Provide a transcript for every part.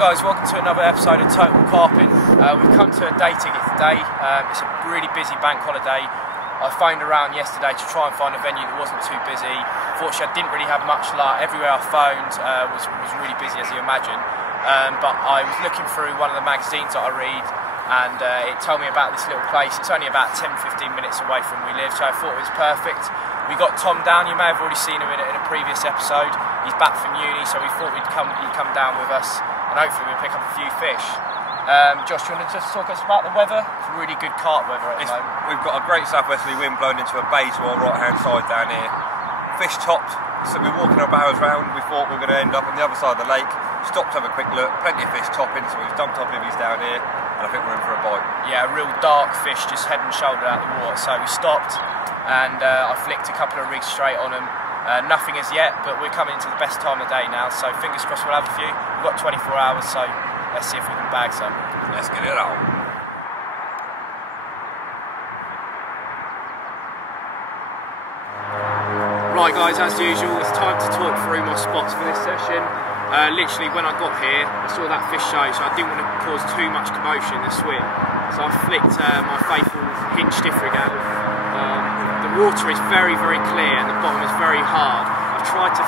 guys, welcome to another episode of Total Carping. We've come to a day ticket today. It's a really busy bank holiday. I phoned around yesterday to try and find a venue that wasn't too busy. Fortunately, I didn't really have much luck. Everywhere I phoned was really busy, as you imagine. But I was looking through one of the magazines that I read, and it told me about this little place. It's only about 10-15 minutes away from where we live, so I thought it was perfect. We got Tom down. You may have already seen him in a previous episode. He's back from uni, so we thought he'd come down with us, and hopefully we'll pick up a few fish. Josh, do you want to just talk us about the weather? It's really good carp weather at the moment. We've got a great southwesterly wind blowing into a bay to our right hand side down here. Fish topped, so we're walking our bows round. We thought we were going to end up on the other side of the lake. Stopped to have a quick look, plenty of fish topping, so we've dumped our bibbies down here, and I think we're in for a bite. Yeah, a real dark fish, just head and shoulder out the water, so we stopped, and I flicked a couple of rigs straight on them. Nothing as yet, but we're coming into the best time of day now, so fingers crossed we'll have a few. We've got 24 hours, so let's see if we can bag some. Let's get it on. Right guys, as usual, it's time to talk through my spots for this session. Literally when I got here, I saw that fish show, so I didn't want to cause too much commotion in the swim. So I flicked my faithful hinge stiff rig out. The water is very, very clear and the bottom is very hard. I've tried to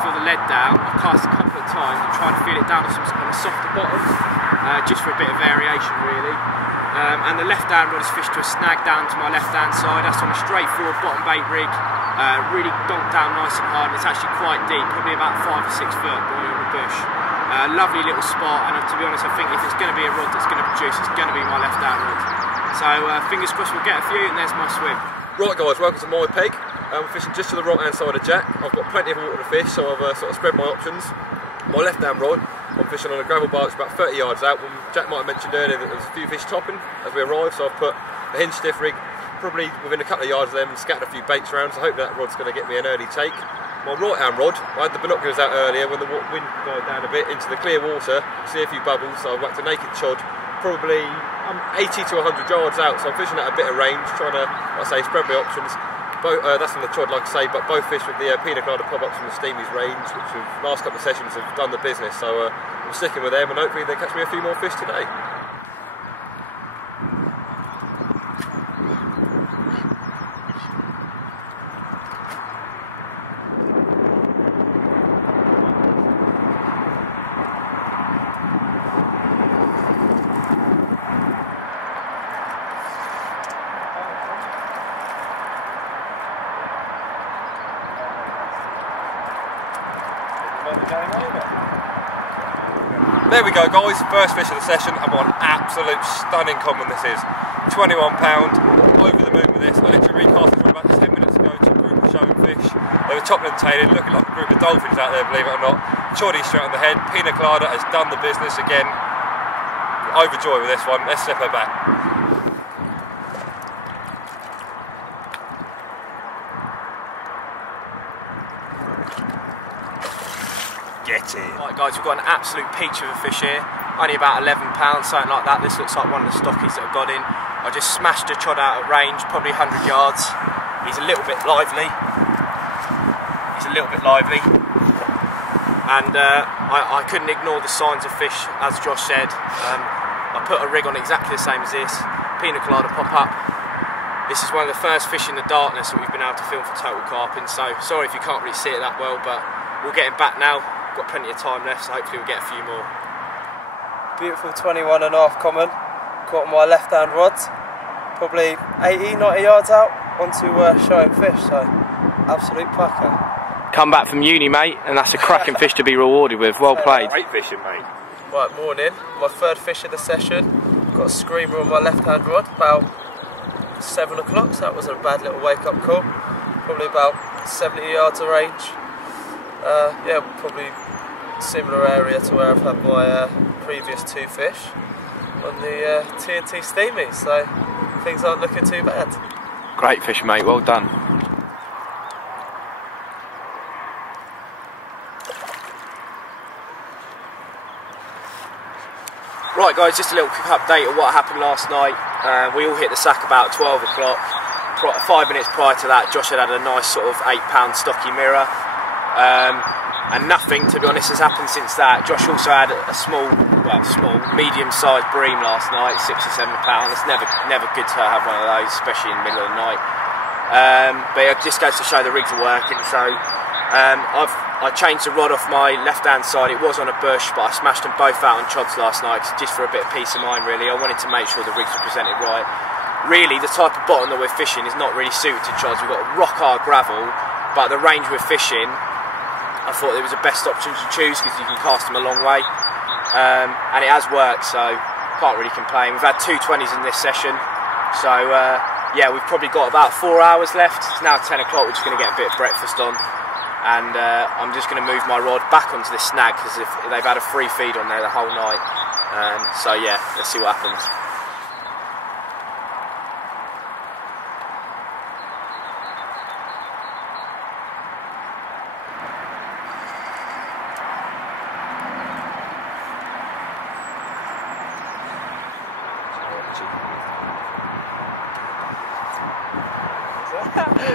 feel the lead down. I've cast a couple of times and tried to feel it down on a softer bottom, just for a bit of variation really. And the left hand rod is fished to a snag down to my left hand side. That's on a straightforward bottom bait rig. Really donked down nice and hard, and it's actually quite deep, probably about 5 or 6 foot below the bush. Lovely little spot, and to be honest, I think if it's going to be a rod that's going to produce, it's going to be my left hand rod. So fingers crossed we'll get a few, and there's my swim. Right guys, welcome to my peg. I'm fishing just to the right hand side of Jack. I've got plenty of water to fish, so I've sort of spread my options. My left hand rod, I'm fishing on a gravel bar that's about 30 yards out. Jack might have mentioned earlier that there's a few fish topping as we arrive, so I've put a hinge stiff rig probably within a couple of yards of them and scattered a few baits around, so I hope that rod's going to get me an early take. My right hand rod, I had the binoculars out earlier when the wind died down a bit into the clear water, see a few bubbles, so I've whacked a naked chod, probably 80 to 100 yards out, so I'm fishing at a bit of range, trying to, like I say, spread my options. That's on the chod, like I say, but both fish with the pina colada pop-ups from the Steamies range, which the last couple of sessions have done the business, so I'm sticking with them and hopefully they catch me a few more fish today. There we go guys, first fish of the session, and what an absolute stunning common this is. 21 pound, over the moon with this. I literally recast this from about 10 minutes ago to a group of showing fish. They were topping and tailing, looking like a group of dolphins out there, believe it or not. Choddy straight on the head, pina colada has done the business again. Overjoyed with this one, let's slip her back. Get in. Right guys, we've got an absolute peach of a fish here. Only about 11 pounds, something like that. This looks like one of the stockies that I've got in. I just smashed a chod out at range, probably 100 yards. He's a little bit lively. And I couldn't ignore the signs of fish, as Josh said. I put a rig on exactly the same as this. Pina colada pop up. This is one of the first fish in the darkness that we've been able to film for Total Carping, so sorry if you can't really see it that well, but we'll get him back now. Got plenty of time left, so hopefully we'll get a few more. Beautiful 21.5 common, caught on my left hand rod, probably 80-90 yards out onto showing fish, so absolute pucker. Come back from uni mate, and that's a cracking fish to be rewarded with, well played. Great fishing mate. Right, morning, my third fish of the session, got a screamer on my left hand rod, about 7 o'clock, so that wasn't a bad little wake up call, probably about 70 yards of range. Yeah, probably similar area to where I've had my previous 2 fish on the TNT Steamies, so things aren't looking too bad. Great fish mate, well done. Right guys, just a little quick update of what happened last night. We all hit the sack about 12 o'clock. 5 minutes prior to that, Josh had a nice sort of £8 stocky mirror. and nothing, to be honest, has happened since that. Josh also had a medium-sized bream last night, 6 or 7 pounds. It's never good to have one of those, especially in the middle of the night. But it just goes to show the rigs are working. So I changed the rod off my left-hand side. It was on a bush, but I smashed them both out on chods last night, just for a bit of peace of mind, really. I wanted to make sure the rigs were presented right. Really, the type of bottom that we're fishing is not really suited to chods. We've got rock hard gravel, but the range we're fishing, I thought it was the best option to choose because you can cast them a long way, and it has worked, so can't really complain. We've had 2 20s in this session, so yeah, we've probably got about 4 hours left. It's now 10 o'clock. We're just going to get a bit of breakfast on, and I'm just going to move my rod back onto this snag because they've had a free feed on there the whole night. So yeah, let's see what happens.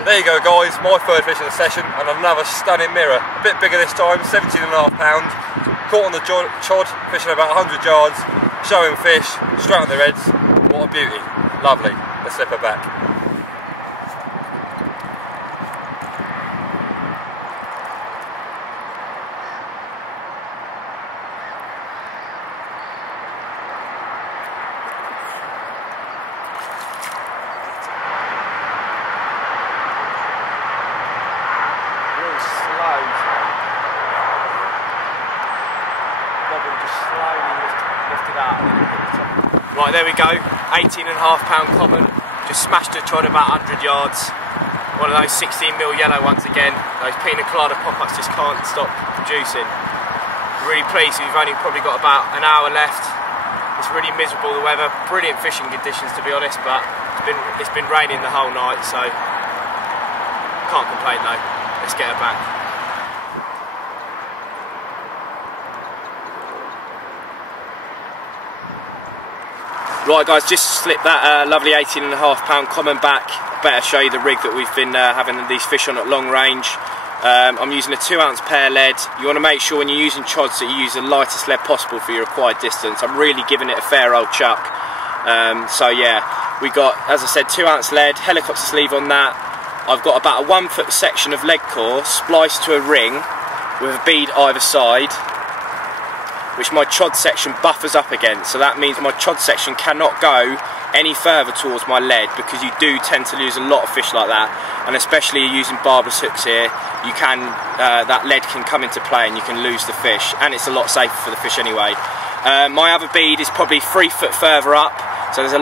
There you go, guys, my third fish of the session, and another stunning mirror. A bit bigger this time, 17.5 pounds. Caught on the chod, fishing about 100 yards, showing fish, straight on their heads. What a beauty. Lovely. Let's slip her back. Right, there we go, 18.5 pound common, just smashed a chod about 100 yards, one of those 16mm yellow ones again. Those pina colada pop-ups just can't stop producing. Really pleased, we've only probably got about an hour left. It's really miserable, the weather, brilliant fishing conditions to be honest, but it's been raining the whole night, so can't complain though. Let's get her back. Right guys, just slipped that lovely 18.5 pound common back. Better show you the rig that we've been having these fish on at long range. I'm using a 2 ounce pear lead. You want to make sure when you're using chods that you use the lightest lead possible for your required distance. I'm really giving it a fair old chuck. So yeah, we got, as I said, 2 ounce lead, helicopter sleeve on that. I've got about a 1 foot section of lead core spliced to a ring with a bead either side, which my chod section buffers up against. So that means my chod section cannot go any further towards my lead, because you do tend to lose a lot of fish like that, and especially using barbless hooks here, you can that lead can come into play and you can lose the fish, and it's a lot safer for the fish anyway. My other bead is probably 3 foot further up, so it's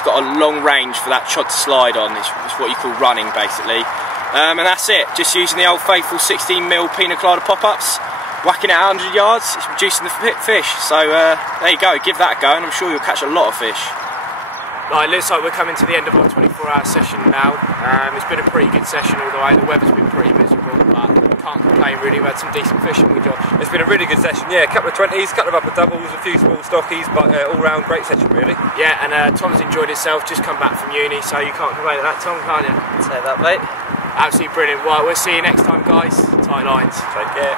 got a long range for that chod to slide on. It's what you call running basically, and that's it. Just using the old faithful 16mm pina colada pop-ups, whacking it at 100 yards, it's reducing the fish. So there you go, give that a go and I'm sure you'll catch a lot of fish. Right, it looks like we're coming to the end of our 24-hour session now. It's been a pretty good session all the way. The weather's been pretty miserable, but can't complain really. We had some decent fishing with Josh. It's been a really good session, yeah. A couple of 20s, a couple of upper doubles, a few small stockies, but all round great session really. Yeah, and Tom's enjoyed himself, just come back from uni, so you can't complain at that, Tom, can you? Say that, mate. Absolutely brilliant. Right, we'll see you next time guys. Tight lines. Take care.